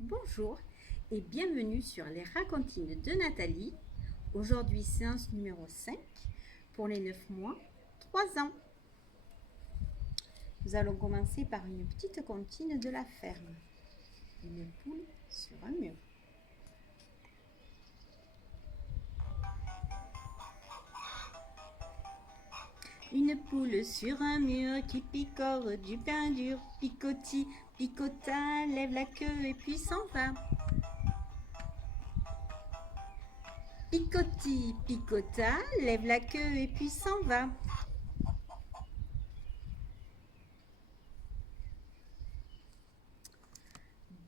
Bonjour et bienvenue sur les racontines de Nathalie. Aujourd'hui, séance numéro 5 pour les 9 mois, 3 ans. Nous allons commencer par une petite comptine de la ferme. Une poule sur un mur. Une poule sur un mur qui picore du pain dur. Picoti, picota, lève la queue et puis s'en va. Picoti, picota, lève la queue et puis s'en va.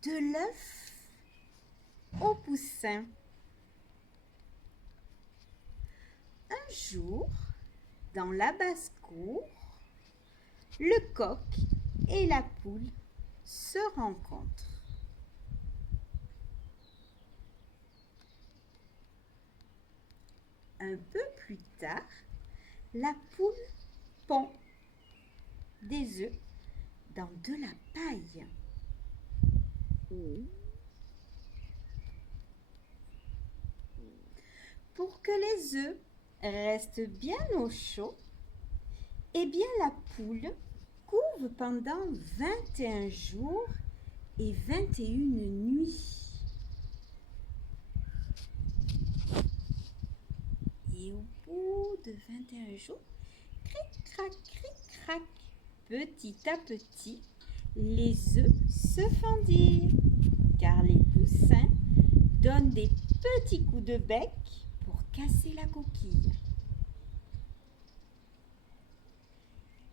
De l'œuf au poussin. Un jour, dans la basse-cour, le coq et la poule se rencontrent. Un peu plus tard, la poule pond des œufs dans de la paille. Pour que les œufs restent bien au chaud, eh bien la poule couve pendant 21 jours et 21 nuits. Et au bout de 21 jours, cric-crac, cric-crac, petit à petit, les œufs se fendirent, car les poussins donnent des petits coups de bec pour casser la coquille.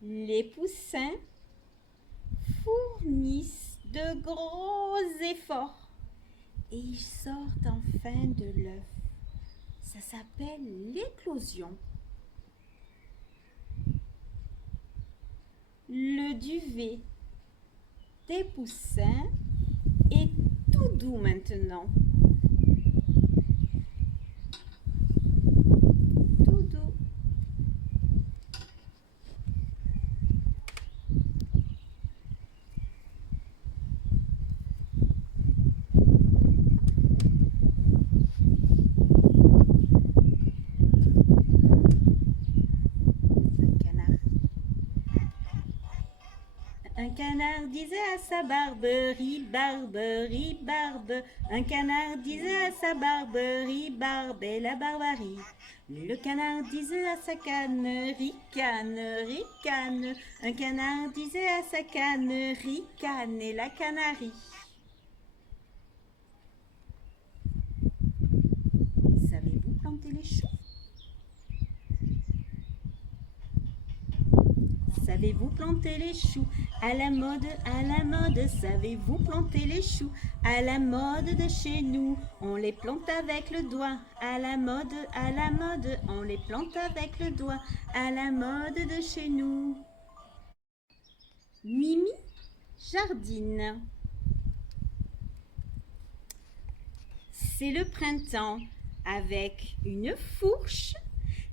Les poussins fournissent de gros efforts et ils sortent enfin de l'œuf. Ça s'appelle l'éclosion. Le duvet des poussins est tout doux maintenant. Tout doux. Un canard disait à sa barbe, ribarbe, ribarbe. Un canard disait à sa barbe, ribarbe et la barbarie. Le canard disait à sa canne, ricane, ricane. Un canard disait à sa canne, ricane et la canarie. Savez-vous planter les choux? Savez-vous planter les choux? À la mode, savez-vous planter les choux? À la mode de chez nous, on les plante avec le doigt. À la mode, on les plante avec le doigt. À la mode de chez nous. Mimi jardine. C'est le printemps. Avec une fourche,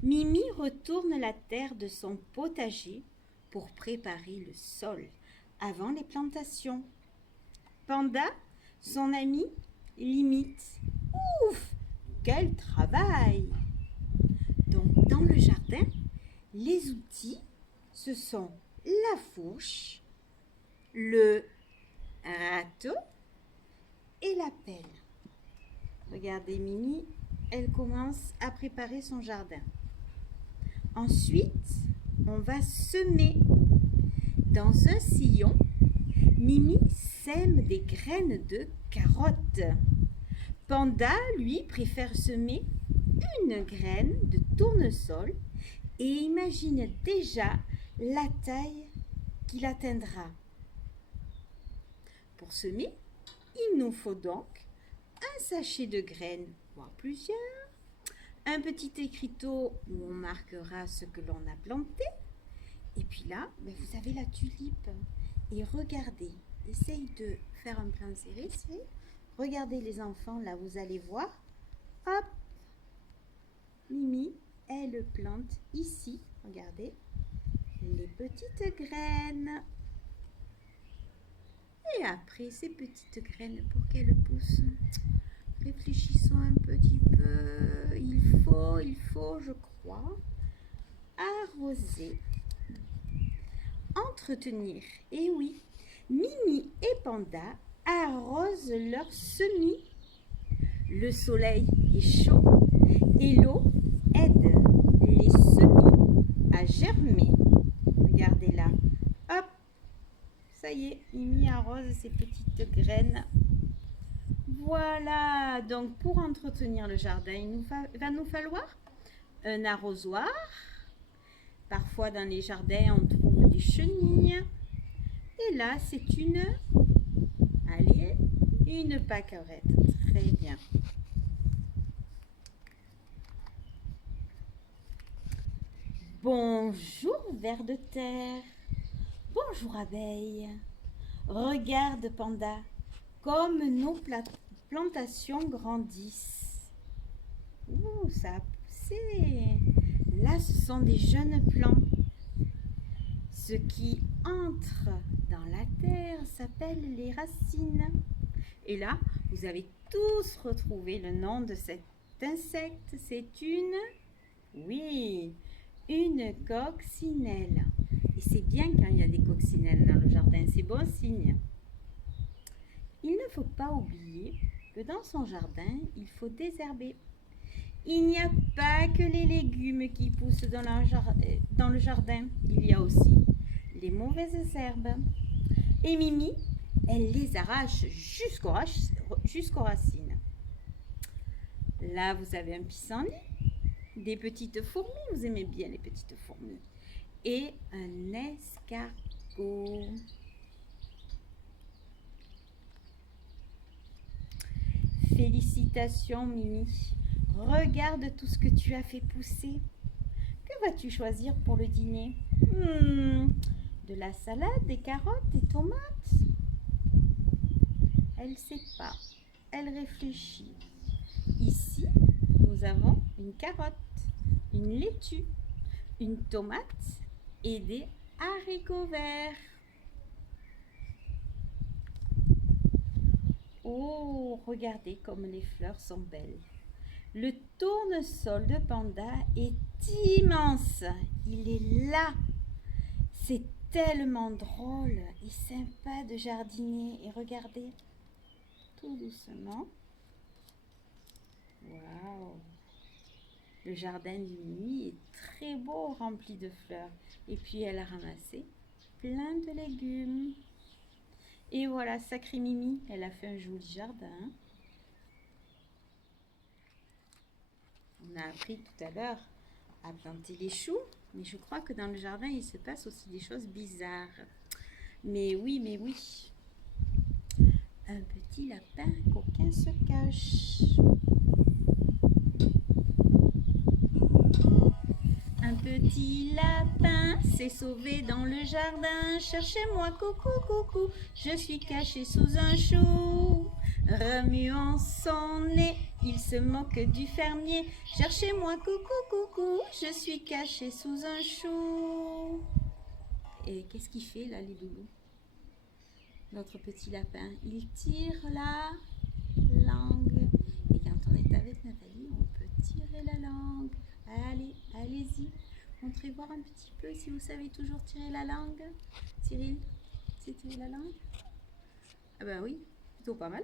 Mimi retourne la terre de son potager pour préparer le sol avant les plantations. Panda, son ami, l'imite. Ouf, quel travail! Donc dans le jardin, les outils, ce sont la fourche, le râteau et la pelle. Regardez Mimi, elle commence à préparer son jardin. Ensuite, on va semer. Dans un sillon, Mimi sème des graines de carottes. Panda, lui, préfère semer une graine de tournesol et imagine déjà la taille qu'il atteindra. Pour semer, il nous faut donc un sachet de graines, voire plusieurs, un petit écriteau où on marquera ce que l'on a planté. Et puis là, vous avez la tulipe. Et regardez, essaye de faire un plan serré. Regardez les enfants, là vous allez voir. Hop, Mimi, elle plante ici, regardez, les petites graines. Et après ces petites graines, pour qu'elles poussent, réfléchissons un petit peu. Il faut, je crois, arroser, entretenir. Et oui, Mimi et Panda arrosent leurs semis. Le soleil est chaud et l'eau aide les semis à germer. Regardez là. Hop, ça y est, Mimi arrose ses petites graines. Voilà, donc pour entretenir le jardin, il va nous falloir un arrosoir. Parfois dans les jardins, on trouve des chenilles. Et là, c'est une pâquerette. Très bien. Bonjour vers de terre. Bonjour abeille. Regarde Panda, comme nos plantations grandissent. Ouh, ça a poussé. Là, ce sont des jeunes plants. Ce qui entre dans la terre s'appelle les racines. Et là, vous avez tous retrouvé le nom de cet insecte. C'est une coccinelle. Et c'est bien quand il y a des coccinelles dans le jardin, c'est bon signe. Il ne faut pas oublier que dans son jardin, il faut désherber. Il n'y a pas que les légumes qui poussent dans le jardin, il y a aussi les mauvaises herbes. Et Mimi, elle les arrache jusqu'aux racines. Là, vous avez un pissenlit, des petites fourmis, vous aimez bien les petites fourmis, et un escargot. Félicitations Mimi, regarde tout ce que tu as fait pousser. Que vas-tu choisir pour le dîner? De la salade, des carottes, des tomates? Elle ne sait pas, elle réfléchit. Ici, nous avons une carotte, une laitue, une tomate et des haricots verts. Oh, regardez comme les fleurs sont belles. Le tournesol de Panda est immense. Il est là. C'est tellement drôle et sympa de jardiner. Et regardez, tout doucement. Waouh! Le jardin du Mimi est très beau, rempli de fleurs. Et puis elle a ramassé plein de légumes. Et voilà, sacrée Mimi, elle a fait un joli jardin. On a appris tout à l'heure à planter les choux, mais je crois que dans le jardin, il se passe aussi des choses bizarres. Mais oui. Un petit lapin qu'aucun se cache. Un petit lapin s'est sauvé dans le jardin. Cherchez-moi, coucou, coucou, je suis caché sous un chou. Remuant son nez, il se moque du fermier. Cherchez-moi, coucou, coucou, je suis caché sous un chou. Et qu'est-ce qu'il fait là, les loulous? Notre petit lapin, il tire la langue. Et quand on est avec Nathalie, on peut tirer la langue. Allez-y, montrez voir un petit peu si vous savez toujours tirer la langue. Cyril, tu sais tirer la langue? Ah ben oui, plutôt pas mal.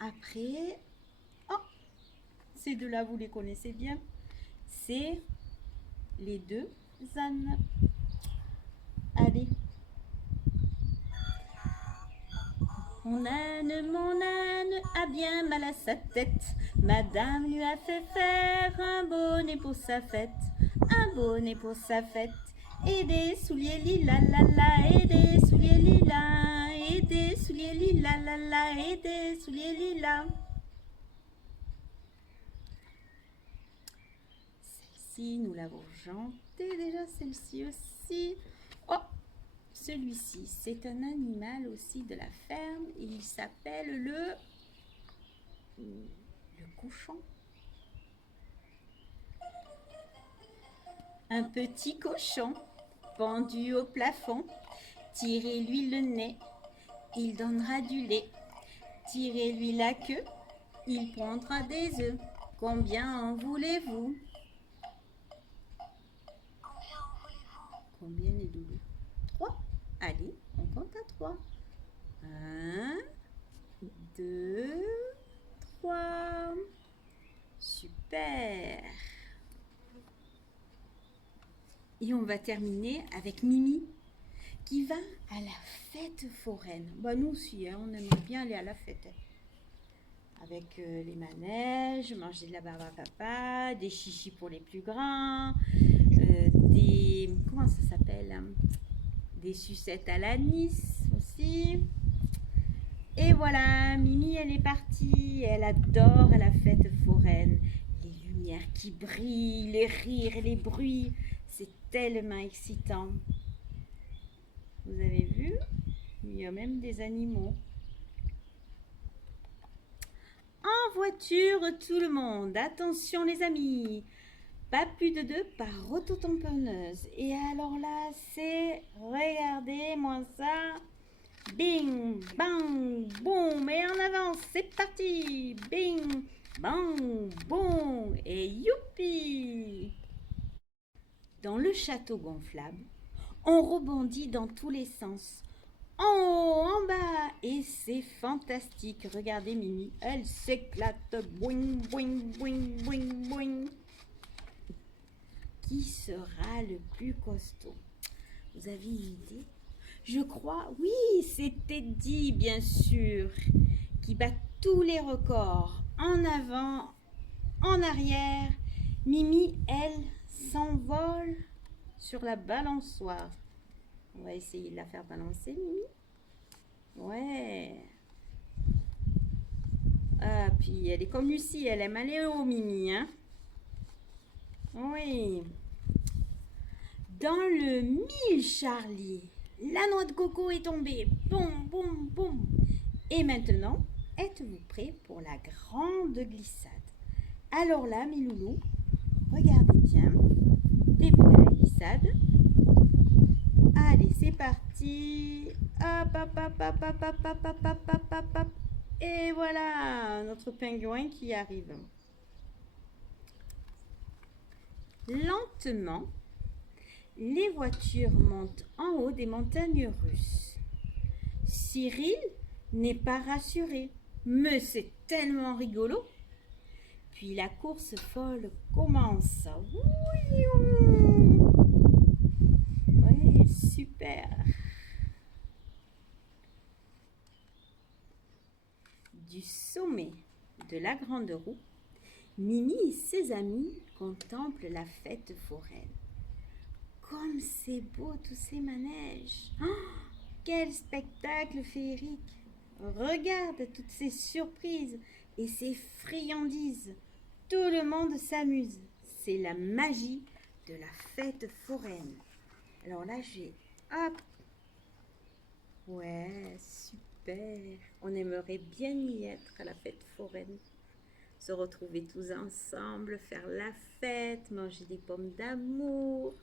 Après, ces deux-là, vous les connaissez bien. C'est les deux ânes. Allez. Mon âne a bien mal à sa tête. Madame lui a fait faire un bonnet pour sa fête. Un bonnet pour sa fête. Et des souliers lilas la la. Et des souliers lilas. Et des souliers lilas la la. Et des souliers lilas. Celle-ci, nous l'avons chantée déjà. Celle-ci aussi. Oh! Celui-ci, c'est un animal aussi de la ferme et il s'appelle le cochon. Un petit cochon pendu au plafond, tirez-lui le nez, il donnera du lait. Tirez-lui la queue, il pondra des œufs. Combien en voulez-vous? Combien les doudous? 3. Allez, on compte à 3. 1, 2, 3. Super. Et on va terminer avec Mimi qui va à la fête foraine. Bah nous aussi, hein, on aimerait bien aller à la fête. Avec les manèges, manger de la barbe à papa, des chichis pour les plus grands, des... Comment ça s'appelle, hein? Des sucettes à l'anis aussi. Et voilà, Mimi, elle est partie. Elle adore la fête foraine. Les lumières qui brillent, les rires et les bruits. C'est tellement excitant. Vous avez vu? Il y a même des animaux. En voiture, tout le monde. Attention les amis. Pas plus de 2 par autotamponneuse. Et alors là, c'est... Regardez-moi ça. Bing, bang, boum. Et en avance, c'est parti. Bing, bang, boum. Et youpi. Dans le château gonflable, on rebondit dans tous les sens. En haut, en bas, et c'est fantastique. Regardez Mimi, elle s'éclate. Boing, boing, boing, boing, boing. Qui sera le plus costaud? Vous avez une idée? Je crois, oui, c'est Teddy, bien sûr, qui bat tous les records. En avant, en arrière. Mimi, elle, s'envole sur la balançoire. On va essayer de la faire balancer, Mimi. Ouais. Ah, puis elle est comme Lucie, elle aime aller haut, Mimi, hein? Oui. Dans le mille, Charlie, la noix de coco est tombée. Boum, boum, boum. Et maintenant, êtes-vous prêts pour la grande glissade? Alors là, mes loulous, regardez bien. Début de la glissade. Allez, c'est parti. Hop, hop, hop, hop, hop, hop, hop, hop, hop, hop, hop, hop. Et voilà, notre pingouin qui arrive. Lentement, les voitures montent en haut des montagnes russes. Cyril n'est pas rassuré, mais c'est tellement rigolo. Puis la course folle commence. Oui, super. Du sommet de la grande roue, Mimi et ses amis contemplent la fête foraine. Comme c'est beau tous ces manèges. Oh, quel spectacle féerique. Regarde toutes ces surprises et ces friandises. Tout le monde s'amuse. C'est la magie de la fête foraine. Alors là, j'ai... Hop. Ouais, super. On aimerait bien y être à la fête foraine. Se retrouver tous ensemble, faire la fête, manger des pommes d'amour,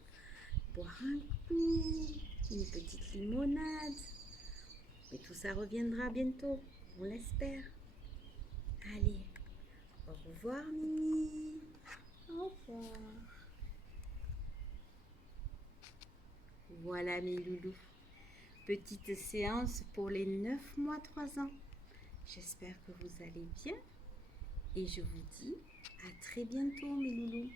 boire un coup, une petite limonade. Mais tout ça reviendra bientôt, on l'espère. Allez, au revoir Mimi. Au revoir. Voilà mes loulous. Petite séance pour les 9 mois 3 ans. J'espère que vous allez bien. Et je vous dis à très bientôt mes loulous.